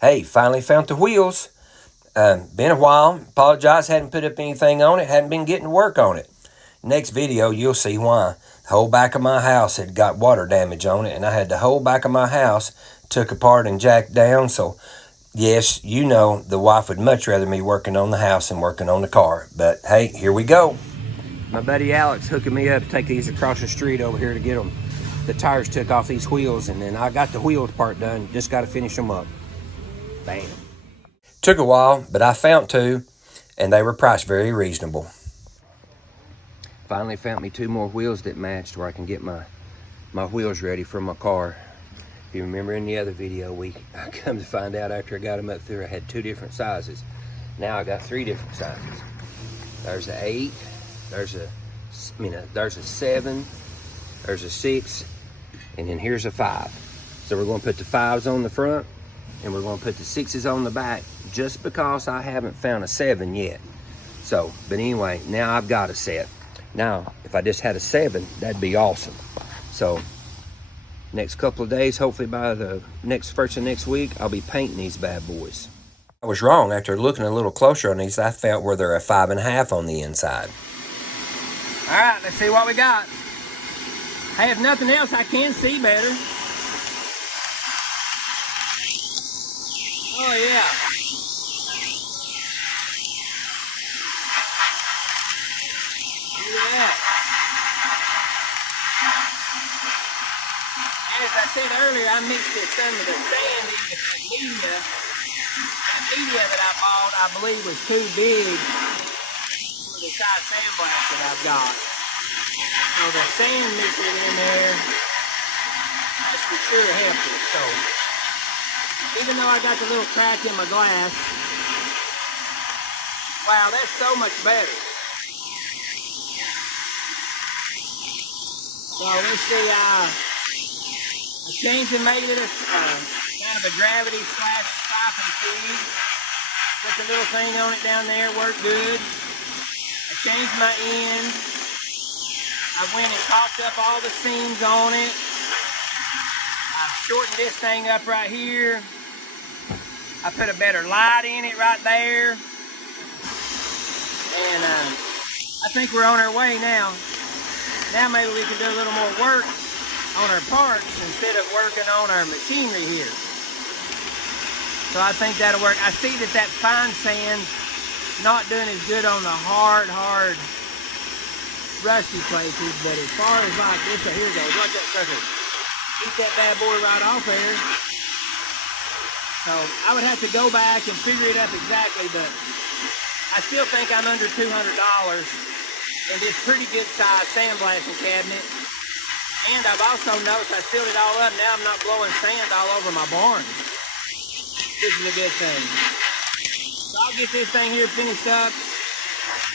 Hey, finally found the wheels. Been a while. Apologize, hadn't put up anything on it, hadn't been getting to work on it. Next video, you'll see why. The whole back of my house had got water damage on it, and I had the whole back of my house took apart and jacked down. So, yes, you know, the wife would much rather me working on the house than working on the car. But, hey, here we go. My buddy Alex hooking me up to take these across the street over here to get them. The tires took off these wheels, and then I got the wheels part done. Just got to finish them up. Bam. Took a while, but I found two, and they were priced very reasonable. Finally found me two more wheels that matched where I can get my wheels ready for my car. If you remember in the other video, I come to find out after I got them up through, I had two different sizes. Now I got three different sizes. There's an 8, there's a 7, there's a 6, and then here's a 5. So we're going to put the 5s on the front, and we're going to put the 6s on the back, just because I haven't found a 7 yet. So, but anyway, now I've got a set. Now, if I just had a 7, that'd be awesome. So, next couple of days, hopefully by the first of next week, I'll be painting these bad boys. I was wrong. After looking a little closer on these, I found where they're a 5.5 on the inside. All right, let's see what we got. Hey, if nothing else, I can see better. Oh, yeah. Look at that. And as I said earlier, I mixed some of the sand in with that media. That media that I bought, I believe, was too big for the size sandblast that I've got. So the sand mixer in there, that's for sure helped it. So, even though I got the little crack in my glass, wow, that's so much better. So let's see, I changed and made it a kind of a gravity / siphon feed. Put the little thing on it down there, worked good. I changed my end. I went and caulked up all the seams on it. I shortened this thing up right here. I put a better light in it right there. And I think we're on our way now. Now maybe we can do a little more work on our parts instead of working on our machinery here. So I think that'll work. I see that fine sand's not doing as good on the hard, rusty places, but as far as like this, here it goes. Watch that sucker. Eat that bad boy right off there. So I would have to go back and figure it up exactly, but I still think I'm under $200 in this pretty good size sandblasting cabinet. And I've also noticed I sealed it all up. Now I'm not blowing sand all over my barn, which is a good thing. So I'll get this thing here finished up,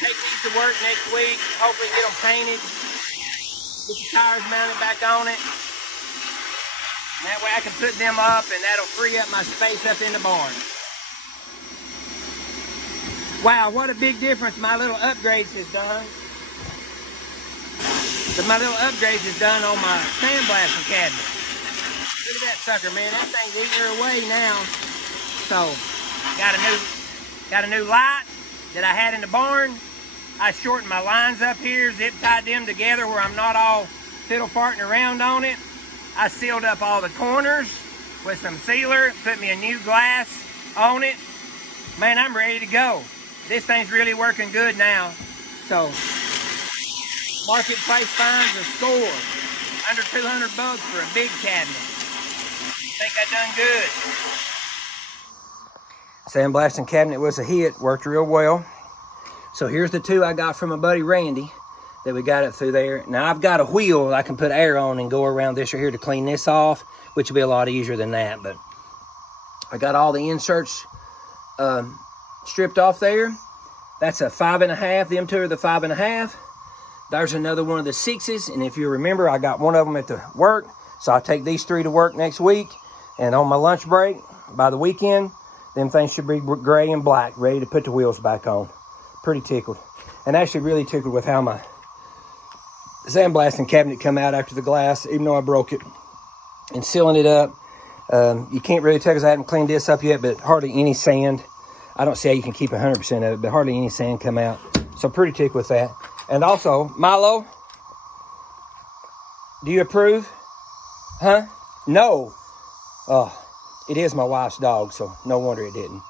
take these to work next week, hopefully get them painted, get the tires mounted back on it. And that way I can put them up, and that'll free up my space up in the barn. Wow, what a big difference my little upgrades has done. My little upgrades is done on my sandblasting cabinet. Look at that sucker, man. That thing's eating her away now. So, got a new light that I had in the barn. I shortened my lines up here, zip tied them together where I'm not all fiddle farting around on it. I sealed up all the corners with some sealer, put me a new glass on it. Man, I'm ready to go. This thing's really working good now. So, marketplace finds a score. Under $200 for a big cabinet. I think I done good. Sandblasting cabinet was a hit, worked real well. So here's the two I got from my buddy Randy that we got it through there. Now I've got a wheel I can put air on and go around this right here to clean this off, which will be a lot easier than that. But I got all the inserts stripped off there. That's a 5.5. Them two are the 5.5. There's another one of the 6s, and if you remember, I got one of them at the work, so I'll take these 3 to work next week, and on my lunch break, by the weekend, them things should be gray and black, ready to put the wheels back on. Pretty tickled. And actually really tickled with how my sandblasting cabinet come out after the glass, even though I broke it. And sealing it up, You can't really tell because I haven't cleaned this up yet, but hardly any sand. I don't see how you can keep 100% of it, but hardly any sand come out. So pretty ticked with that. And also, Milo, do you approve? Huh? No. Oh, it is my wife's dog, so no wonder it didn't.